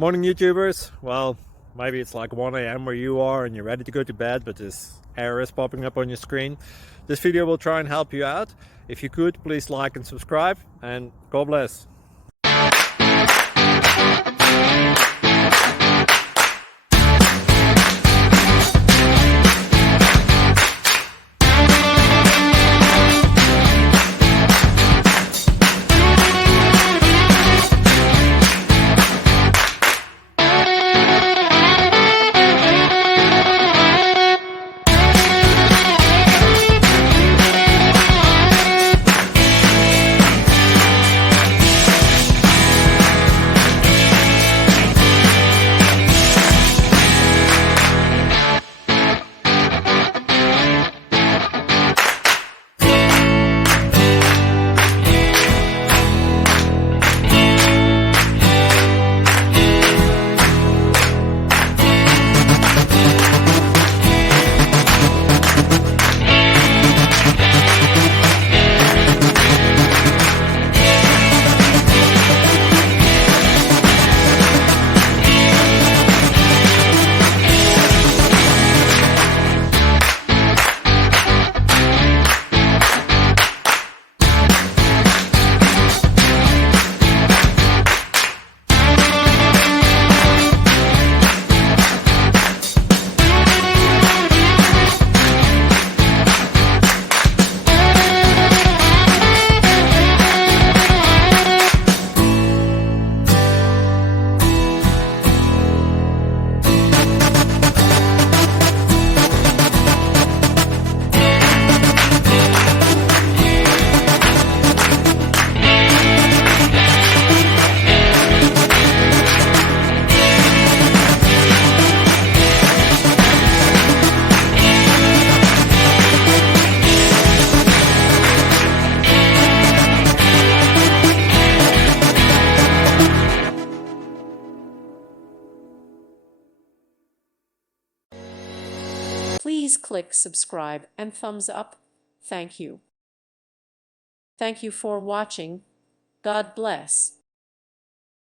Morning YouTubers. Well, maybe it's like 1 a.m. where you are and you're ready to go to bed, but this error is popping up on your screen. This video will try and help you out. If you could, please like and subscribe, and God bless. Please click subscribe and thumbs up. Thank you. Thank you for watching. God bless.